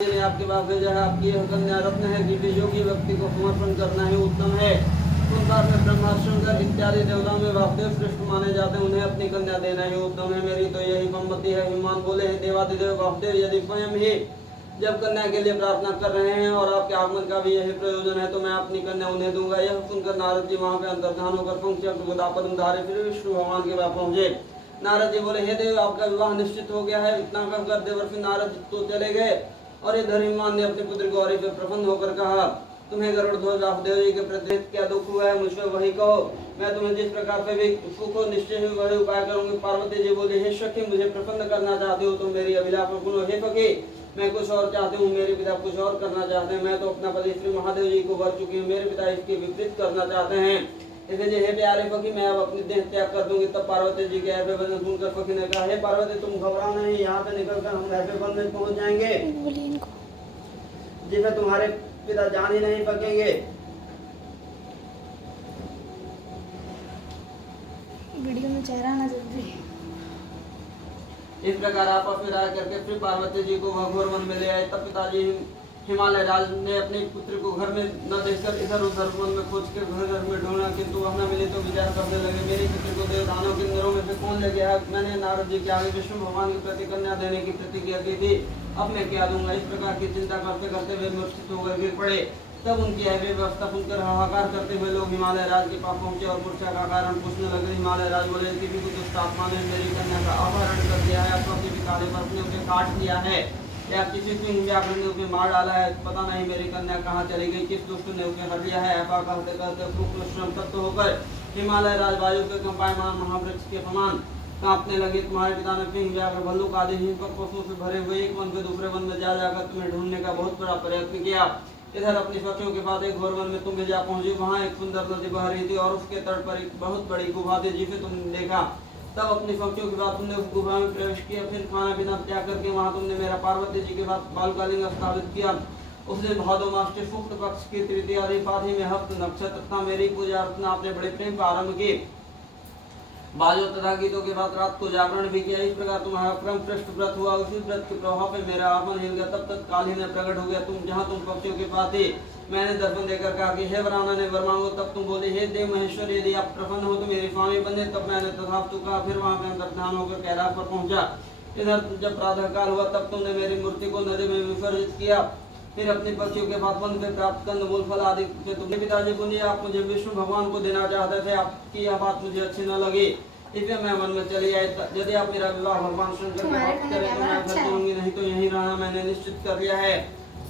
ने आपके पास भेजा है। आपकी यह कन्या रत्न है कि योगी व्यक्ति को समर्पण करना ही उत्तम है। संसार में ब्रह्मा शंकर इत्यादि देवताओं में वासुदेव श्रेष्ठ माने जाते हैं, उन्हें अपनी कन्या देना ही उत्तम है। मेरी तो यही सम्मति है। विमान बोले हैं देवादिदेव वासुदेव, यदि स्वयं ही जब कन्या के लिए प्रार्थना कर रहे हैं और आपके आगमन का भी यही प्रयोजन है, तो मैं अपनी कन्या उन्हें दूंगा। यह सुनकर नारद जी वहां पे अंतर्धान होकर पंक्ति धारे फिर विष्णु भगवान के पास पहुंचे। नारद जी बोले, हे देव, आपका विवाह निश्चित हो गया है। इतना कहकर देवर्षि नारद तो चले गए और इधर हिमान ने अपनी पुत्री गौरी पर प्रसन्न होकर कहा, तुम्हें गरुड़ ध्वज वासुदेव जी के प्रति क्या दुख हुआ है, मुझसे वही कहो। मैं तुम्हें जिस प्रकार से भी सुख हो निश्चय ही वही उपाय करूंगी। पार्वती जी बोले, हे सखी, मुझे प्रसन्न करना चाहते हो तो मेरी अभिलाषा सुनो। हे सखी, मैं कुछ और चाहती हूँ, मेरे पिता कुछ और करना चाहते हैं। मैं तो अपना पति श्री महादेव जी को वर चुकी हूँ, मेरे पिता इसके विपरीत करना चाहते हैं। इसलिए हे प्यारे पति, मैं अब अपनी देह त्याग कर दूंगी। तब पार्वती जी के ऐसे वचन सुनकर पति ने कहा, हे पार्वती, तुम घबराओ नहीं, यहाँ से निकलकर हम ऐसे वन में पहुंच जाएंगे जिसे तुम्हारे पिता जान ही नहीं सकेंगे। वीडियो में चेहरा ना जल्दी। इस प्रकार आपस में राय करके फिर पार्वती जी को घोर वन में ले आए। तब पिताजी हिमालय राज ने अपनी पुत्री को घर में न देखकर इधर उधर वन में खोज कर घर घर में ढूंढा, किंतु वह न मिले तो विचार करने लगे, मेरी पुत्री को देवदानों के नरों में से कौन ले गया। मैंने नारद जी के आगे विष्णु भगवान की प्रति कन्या देने की प्रतिज्ञा की थी, अब मैं क्या दूंगा। इस प्रकार की चिंता करते करते वे मूर्छित होकर गिर पड़े। तब उनकी व्यवस्था सुनकर हाहाकार करते हुए लोग हिमालय राज के पास पहुंचे और मूर्छा का कारण पूछने लगे। हिमालय राज बोले, किसी को दुष्ट आत्मा ने मेरी कन्या का अपहरण कर दिया है, अथवा किसी काले पर्वत ने उसे काट दिया है, या किसी सिंह व्याघ्र ने उसे मार डाला है। पता नहीं मेरी कन्या कहाँ चली गई, किस दुष्ट ने उसे हर लिया है। ऐसा कहते कहते श्रम तप्त होकर हिमालय राज वायु के कंपायमान महावृक्ष के समान कांपने लगे। तुम्हारे पिता ने सिंह व्याघ्र भल्लुक आदि हिंसक पशुओं से भरे हुए एक वन से दूसरे वन में जा जाकर तुम्हें ढूंढने का बहुत बड़ा प्रयत्न किया। इधर अपनी सखियों के पास एक घोर वन में तुम भी जा पहुंची। वहां एक सुंदर नदी बह रही थी और उसके तट पर एक बहुत बड़ी गुफा थी जिसे तुमने देखा। तब अपनी सखियों के बाद तुमने उस गुफा में प्रवेश किया। फिर खाना पीना त्याग करके वहां तुमने मेरा पार्वती जी के साथ बालकालिंग स्थापित किया। उस दिन भादो मास के शुक्ल पक्ष की तृतीया पाठी में हस्त नक्षत्र था। मेरी पूजा अर्चना आपने बड़े प्रेम का आरम्भ की। बाजों तथा गीतों के बाद रात को जागरण भी किया। इस प्रकार तुम्हारा क्रम श्रेष्ठ व्रत हुआ। उसी व्रत के प्रभाव पे मेरा आत्मन हिल गया। तब तक काल ही में प्रकट हो गया। तुम जहाँ तुम पक्षियों के पास थे, मैंने दर्शन देकर कहा कि हे वराना ने वर मांगो। तब तुम बोले, हे देव महेश्वर, यदि आप प्रसन्न हो तो मेरे स्वामी बने। तब मैंने तथास्तु कहा। फिर वहां पे अंतर्धान होकर कैलाश पर पहुंचा। इधर जब प्रातः काल हुआ तब तुमने मेरी मूर्ति को नदी में विसर्जित किया। फिर अपने पक्षियों के पास वन में प्राप्त कंदमूल फल आदि से तुमने पिताजी बोले, आप मुझे विष्णु भगवान को देना चाहते थे, आपकी यह बात मुझे अच्छी न लगी, इसलिए मैं मन में चली आई। यदि आप मेरा विवाह भगवान शंकर के साथ करें तो मैं घर दूंगी, नहीं तो यहीं रहना मैंने निश्चित कर लिया है।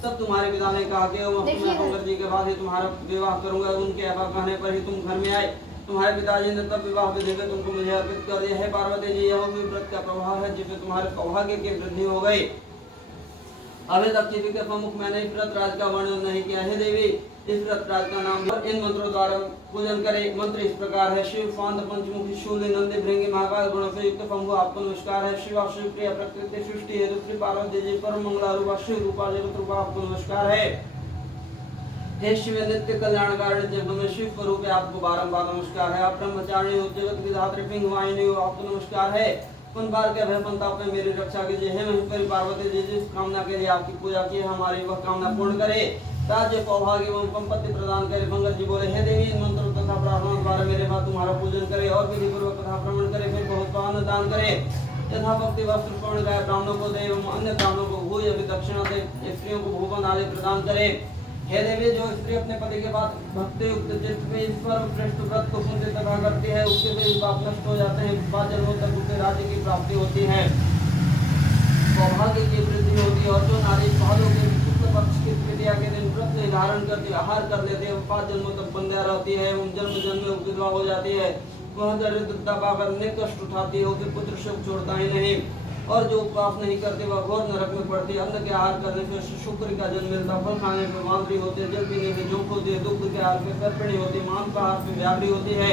तब तुम्हारे पिता ने कहा कि मैं शंकर जी के बाद ही तुम्हारा विवाह करूंगा। उनके ऐसा कहने पर ही तुम घर में आए। तुम्हारे पिताजी ने तब विवाह विधि में तुमको मुझे अर्पित कर दिया है। पार्वती जी, यह व्रत का प्रभाव है जिससे तुम्हारे सौभाग्य की वृद्धि हो गई। अभी तक किसी के सम्मुख मैंने इस व्रत राज का वर्णन नहीं किया है। देवी, इस व्रत राज का नाम इन मंत्रों द्वारा पूजन करे। मंत्र इस प्रकार है। शिव स्वांत पंचमुखी शूल नंदी भृंगी महाकाल गुण से युक्त शंभु आपको नमस्कार है। शिवा शिव प्रिय प्रकृति सृष्टि हेतु श्री पार्वती जी परम मंगला रूपा शिव रूपा जगत रूपा आपको नमस्कार है। हे शिव नित्य कल्याणकारी जगदम्ब शिव स्वरूप आपको बारंबार नमस्कार है। आप ब्रह्मचारी हो, जगत विधात्री पिंग वाहिनी हो, आपको नमस्कार है। बार के भय पंताप में मेरी रक्षा कीजिए। हे महेश्वरी पार्वती जी, जिस कामना के लिए आपकी पूजा की हमारी वह कामना पूर्ण करे, राज्य सौभाग्य एवं संपत्ति प्रदान करे। भंगर जी बोले, हे देवी, इन मंत्रों तथा प्रार्थना द्वारा मेरे बाद तुम्हारा पूजन करे और विधि पूर्वक तथा भ्रमण करे, फिर बहुत अन्न दान करे। यथा भक्ति वस्त्र स्वर्ण गाय ब्राह्मणों को दे एवं अन्य ब्राह्मणों को भूय अभी दक्षिणा दे, स्त्रियों को भोजन आदि प्रदान करे। हे देवी, जो स्त्री अपने पति के बाद भक्ति युक्त चित्त में ईश्वर श्रेष्ठ व्रत को सुनते तथा करती है, उसके भी पाप नष्ट हो जाते हैं। 5 जन्मों तक उसे राज्य की प्राप्ति होती है, सौभाग्य की वृद्धि होती है। और जो नारी भादों के शुक्ल पक्ष की तृतीया के दिन व्रत धारण करके आहार कर लेते हैं, 5 जन्मों तक बंध्या रहती है एवं जन्म जन्म में विधवा हो जाती है। वह दरिद्रता पाकर अनेक कष्ट उठाती है, उसे पुत्र शोक छोड़ता ही नहीं। और जो उपवास नहीं करते वह घोर नरक में पड़ती है। अन्न के आहार करने से शुक्र का जन्म मिलता, फल खाने पर मांद्री होती है, जल पीने से जोंक होती है, दुग्ध के आहार पे सर्पिणी होती है, मांस का आहार पे व्याघ्री होती है,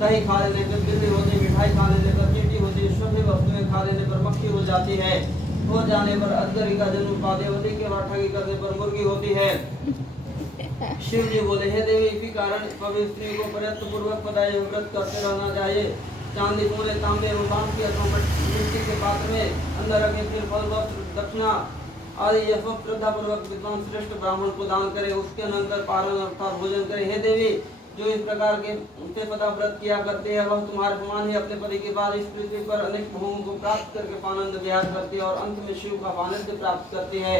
दही खा लेने पर बिल्ली होती है, मिठाई खा लेने पर चींटी होती है, शुद्ध वस्तुएं खा लेने पर मक्खी हो जाती है, हो जाने पर अजगरी का जन्म पादेवती के बाद ठगी करने पर मुर्गी होती है। शिव जी बोले, हे देवी, इसी कारण पवित्र स्त्री को प्रयत्न पूर्वक पदाय व्रत करते रहना चाहिए। चांदी सोने तांबे एवं बांस की अथवा मिट्टी के पात्र में अंदर रखे, फिर फल वस्त्र दक्षिणा आदि यह सब श्रद्धा पूर्वक विद्वान श्रेष्ठ ब्राह्मण को दान करे, उसके अनंतर पारण अर्थात भोजन करे। हे देवी, जो इस प्रकार के पदा व्रत किया करते हैं वह तुम्हारे समान ही अपने पति के बाद इस पृथ्वी पर अनेक भोगों को प्राप्त करके आनंद विहार करती है और अंत में शिव का सानिध्य प्राप्त करती है।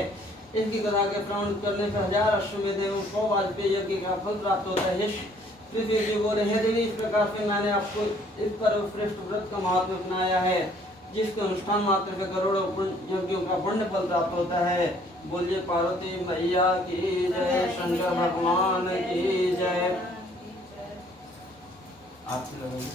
इसकी कथा के श्रवण करने से 1000 अश्वमेध एवं 100 वाजपेयी यज्ञ का फल प्राप्त होता है। पृथ्वी जी बोले, हे देवी, इस प्रकार से मैंने आपको इस पर्व श्रेष्ठ व्रत का महत्व अपनाया है, जिसके अनुष्ठान मात्र से करोड़ों यज्ञों का पुण्य फल प्राप्त होता है। बोलिए पार्वती मैया की जय, शंकर भगवान की जय। आप लगाइए।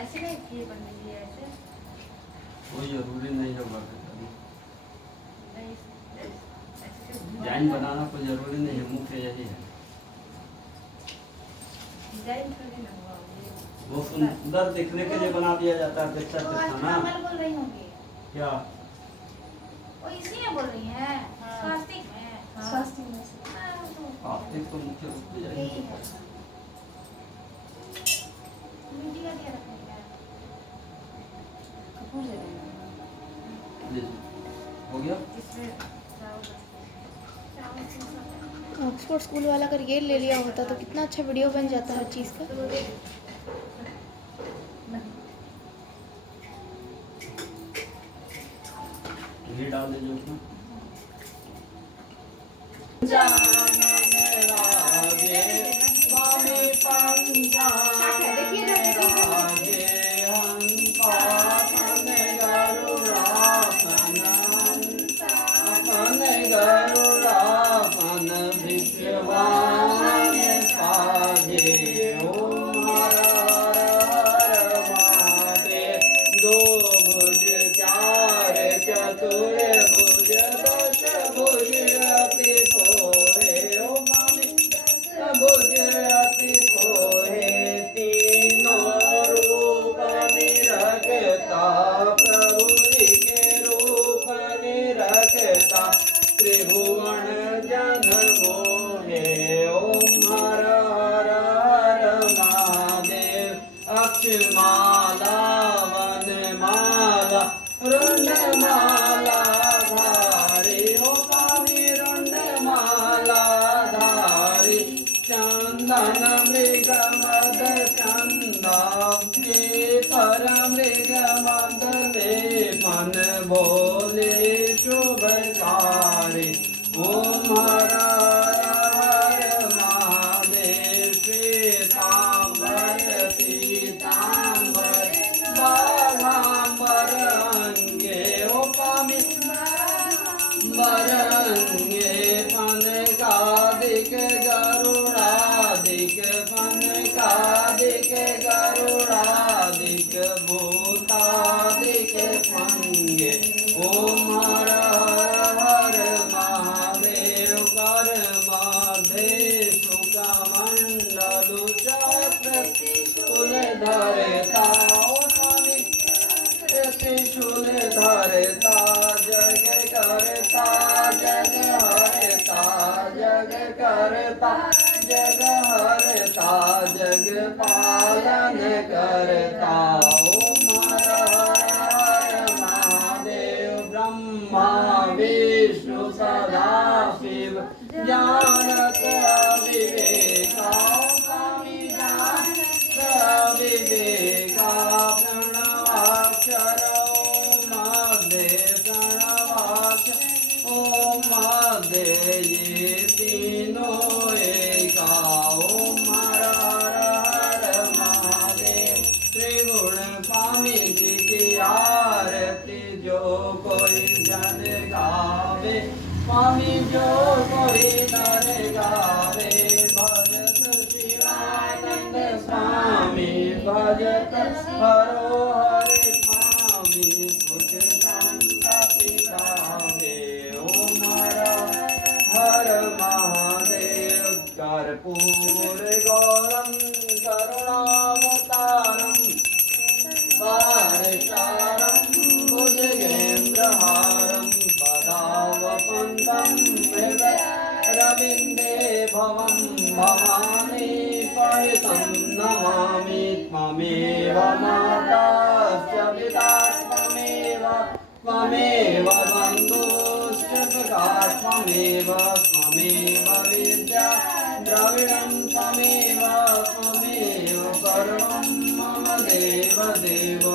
ऐसे नहीं किए पंडित जी, ऐसे कोई जरूरी नहीं होगा, नहीं, ऐसे डिजाइन बनाना कोई जरूरी नहीं है, मुख्य यही है। डिजाइन थोड़ी ना हुआ ये। वो सुंदर दिखने के लिए बना दिया जाता है, अच्छा तो आज ना। कमल बोल रही होंगी, क्या वो इसी में बोल रही हैं, हाँ। स्वास्तिक में। स्वास्तिक में आर्थिक तो मुख्य रूप से यही यही है। मीडिया क्या रखेंगे? कपूर दे देंगे। हो गया। इसमें चावल ऑक्सफोर्ड स्कूल वाला अगर ये ले लिया होता तो कितना अच्छा वीडियो बन जाता हर चीज़ का। घी डाल दीजिए उसमें। कर्पूर गौरम करुणावतारम त्वमेव बन्धुश्च सखा त्वमेव त्वमेव विद्या द्रविणं त्वमेव त्वमेव परमं मम देव देव।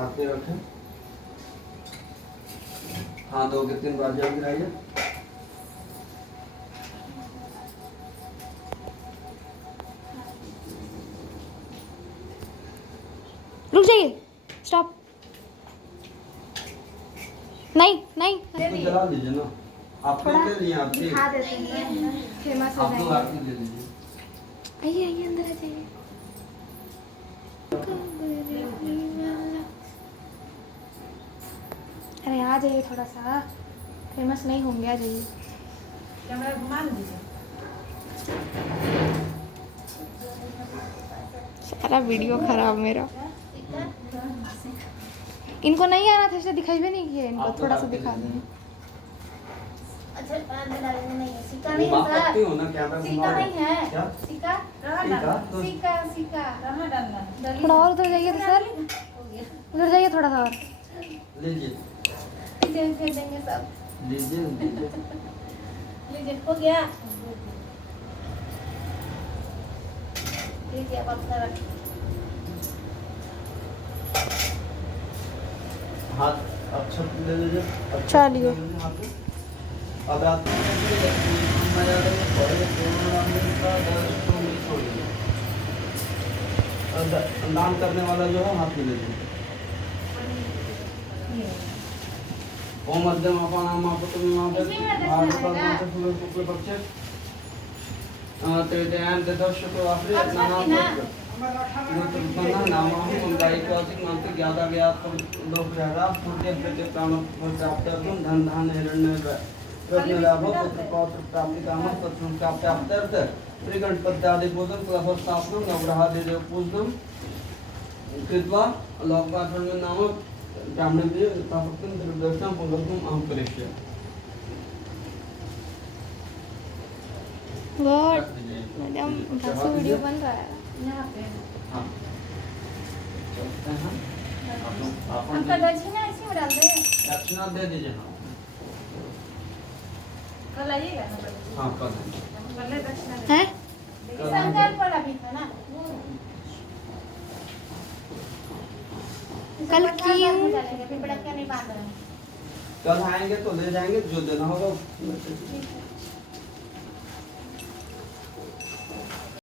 आते रखें, हाँ 2 के 3 बार जब गिराइए। रुक जाइए, स्टॉप। नहीं नहीं, तो जला लीजिए ना, आप लोग ले लिए, आप दिखा देते हैं, फेमस हो आप लोग जाएंगे। आके ले लीजिए। आइए आइए, अंदर आ जाइए। अरे आ जाइए, थोड़ा सा फेमस नहीं होंगे, आ जाइए। कैमरा घुमा दीजिए। सारा वीडियो खराब मेरा। इनको नहीं आना था, इसलिए दिखाई भी नहीं किया इनको, आप थोड़ा लोग सा आके दिखा ले दें। अच्छा नहीं है, सिक्का घुमा सकती हो ना, कैमरा घुमा सिक्का नहीं है। क्या? सिक्का सिक्का? तो- सिक्का सिक्का कहाँ डालना? थोड़ा और उधर जाइए तो सर, उधर जाइए थोड़ा सा और। लीजिए लीजिए, फिर देंगे सब। लीजिए लीजिए। लीजिए, हो गया। लीजिए, अब अपना रख। हाथ अच्छा ले लीजिए, अच्छा चलिए। ले लीजिए हाथ में। अब रात में मजा लेंगे, पहले दोनों नाम का दर्शकों में छोड़िए। दान करने वाला जो है हाथ में ले लीजिए। ओम मध्यम अपनाम आपतुम आपतुम पक्षे तेजयान दर्शको आपरे नाम उत्पन्न नामहं मंगायिकासिक मंत्र ज्ञाता ज्ञात लोक रहरा पूर्ति प्रति प्राण प्राप्त्यर्थम धन धान हिरण्य रत्न लाभ पुत्र पौत्र प्राप्ति कामः तत्सम प्राप्त्यर्थ त्रिगण पद्यादि पूजन क्लभस्थापनम नवग्रहादि देव पूजनम कृत्वा लोकपाठन में नाम ब्राह्मण देव तापक्तम त्रिदर्शनम पुंगत्वम अहम करिष्ये। गॉड मैडम, कैसा वीडियो बन रहा है। यहाँ पे हाँ चलते हैं आप आपका दक्षिणा इसी में डाल दें। दक्षिणा दे दीजिए। हाँ कल आइएगा ना? हाँ कल कल दक्षिणा हैं? संकल्प वाला भी था ना। कल क्यों? नहीं बांध रहे हैं। कल आएंगे तो ले जाएंगे, जो देना होगा